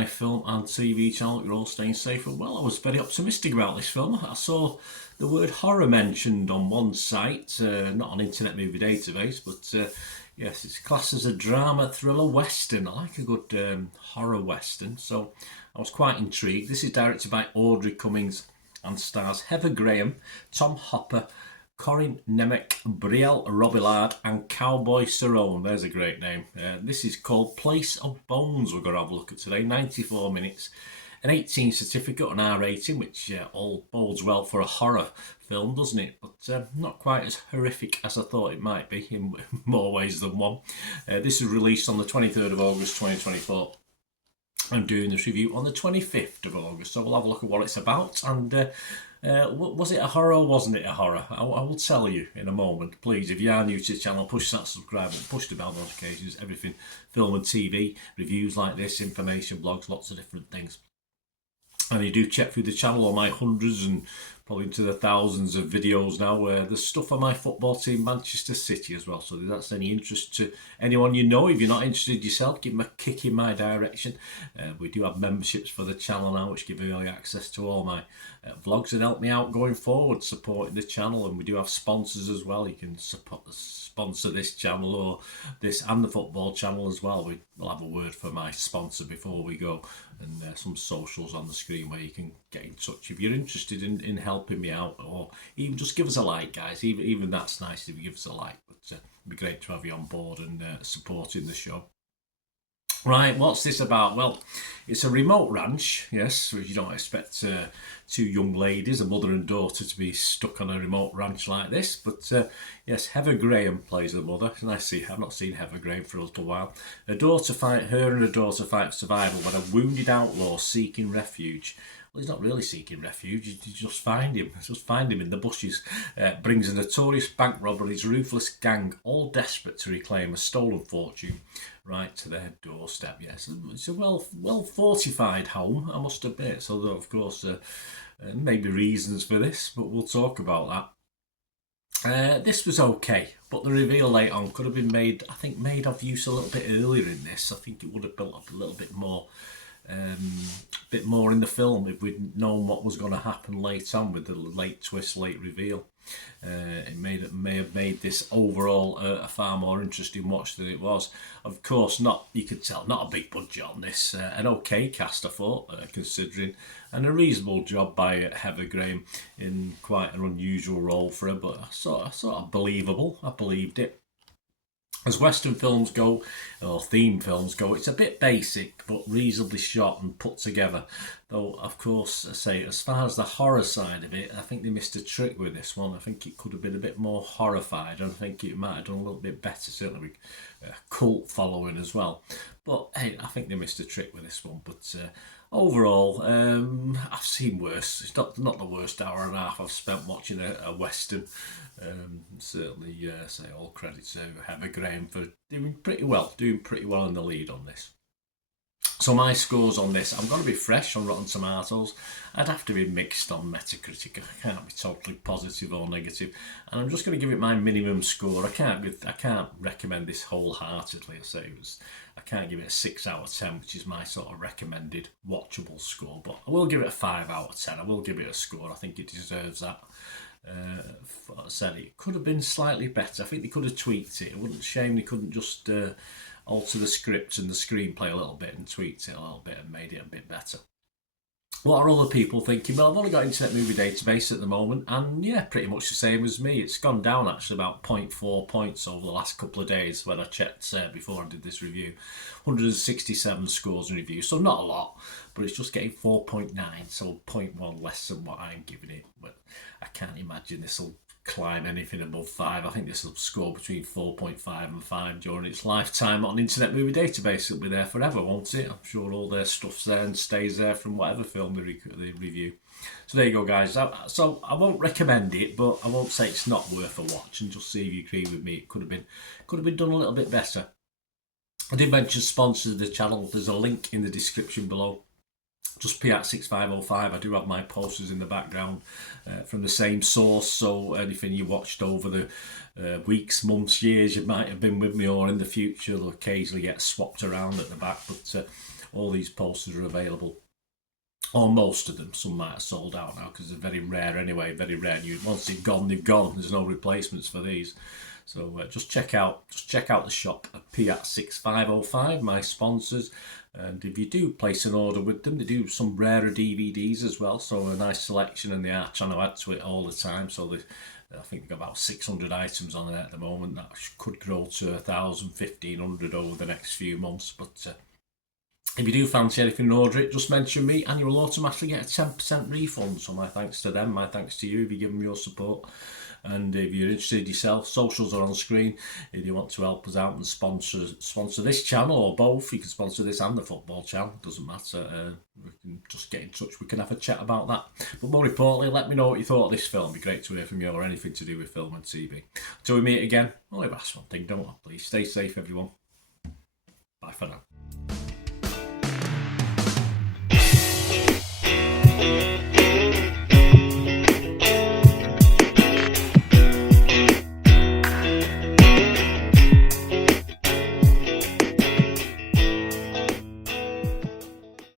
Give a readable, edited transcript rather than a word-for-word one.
my film and TV channel. You're all staying safe and well. I was very optimistic about this film. I saw the word horror mentioned on one site, not on Internet Movie Database, but yes, it's classed as a drama, thriller, western. I like a good horror western, so I was quite intrigued. This is directed by Audrey Cummings and stars Heather Graham, Tom Hopper, Corinne Nemec, Brielle Robillard and Cowboy Cerrone. There's a great name. This is called Place of Bones we're going to have a look at today. 94 minutes, an 18 certificate, an R rating, which all bodes well for a horror film, doesn't it? But not quite as horrific as I thought it might be in more ways than one. This is released on the 23rd of August 2024. I'm doing this review on the 25th of August, so we'll have a look at what it's about. And was it a horror or wasn't it a horror? I will tell you in a moment. Please, if you are new to the channel, push that subscribe button, push the bell notifications, everything film and TV, reviews like this, information, blogs, lots of different things. And you do check through the channel, all my hundreds and probably into the thousands of videos now. There's stuff on my football team, Manchester City, as well. So if that's any interest to anyone you know, if you're not interested yourself, give them a kick in my direction. We do have memberships for the channel now, which give early access to all my vlogs and help me out going forward, supporting the channel. And we do have sponsors as well. You can sponsor this channel or this and the football channel as well. We'll have a word for my sponsor before we go, and some socials on the screen where you can get in touch if you're interested in helping me out, or even just give us a like, guys. Even that's nice if you give us a like. But it'd be great to have you on board and supporting the show. Right, what's this about? Well, it's a remote ranch, yes, which you don't expect two young ladies, a mother and daughter, to be stuck on a remote ranch like this. But yes, Heather Graham plays the mother, and I've not seen Heather Graham for a little while. Her and her daughter fight for survival when a wounded outlaw seeking refuge. Well, he's not really seeking refuge, you just find him. Just find him in the bushes. Brings a notorious bank robber and his ruthless gang, all desperate to reclaim a stolen fortune, right to their doorstep. Yes, it's a well fortified home, I must admit. So, of course, maybe reasons for this, but we'll talk about that. This was okay, but the reveal late on could have been made of use a little bit earlier in this. I think it would have built up a little bit more in the film if we'd known what was going to happen late on with the late twist, late reveal. It may have made this overall a far more interesting watch than it was. Of course, you could tell, not a big budget on this. An okay cast, I thought, considering, and a reasonable job by Heather Graham in quite an unusual role for her, but sort of believable. I believed it. As Western films go, or theme films go, it's a bit basic but reasonably shot and put together. Though, of course, I say, as far as the horror side of it, I think they missed a trick with this one. I think it could have been a bit more horrified. I think it might have done a little bit better, certainly with cult following as well. But, hey, I think they missed a trick with this one. But overall, I've seen worse. It's not the worst hour and a half I've spent watching a Western. Certainly, say all credit to Heather Graham for doing pretty well in the lead on this. So my scores on this, I'm going to be fresh on Rotten Tomatoes. I'd have to be mixed on Metacritic. I can't be totally positive or negative, and I'm just going to give it my minimum score. I can't recommend this wholeheartedly. I can't give it a 6 out of 10, which is my sort of recommended watchable score. But I will give it a 5 out of 10. I will give it a score. I think it deserves that. I said, it could have been slightly better. I think they could have tweaked it. It wouldn't shame they couldn't just alter the script and the screenplay a little bit and tweaked it a little bit and made it a bit better. What are other people thinking? Well, I've only got Internet Movie Database at the moment, and yeah, pretty much the same as me. It's gone down actually about 0.4 points over the last couple of days when I checked before I did this review. 167 scores and reviews, so not a lot, but it's just getting 4.9, so 0.1 less than what I'm giving it. But I can't imagine this will climb anything above 5. I think this will score between 4.5 and 5 during its lifetime on Internet Movie Database. It'll be there forever, won't it? I'm sure all their stuff's there and stays there from whatever film they review. So there you go, guys. So I won't recommend it, but I won't say it's not worth a watch, and just see if you agree with me. It could have been done a little bit better. I did mention sponsors of the channel. There's a link in the description below. Just Piat6505. I do have my posters in the background from the same source, so anything you watched over the weeks, months, years you might have been with me or in the future will occasionally get swapped around at the back. But all these posters are available. Or most of them. Some might have sold out now because they're very rare anyway. Very rare. Once they've gone, they've gone. There's no replacements for these. So just check out the shop at Piat 6505, my sponsors. And if you do place an order with them, they do some rarer DVDs as well. So a nice selection, and they are trying to add to it all the time. So I think they've got about 600 items on there at the moment. That could grow to 1,000, 1,500 over the next few months. But if you do fancy anything and order it, just mention me and you will automatically get a 10% refund. So my thanks to them, my thanks to you if you give them your support. And if you're interested yourself, socials are on screen. If you want to help us out and sponsor this channel or both, you can sponsor this and the football channel. Doesn't matter. We can just get in touch. We can have a chat about that. But more importantly, let me know what you thought of this film. It'd be great to hear from you, or anything to do with film and TV. Until we meet again, only ask one thing, don't I? Please stay safe, everyone. Bye for now.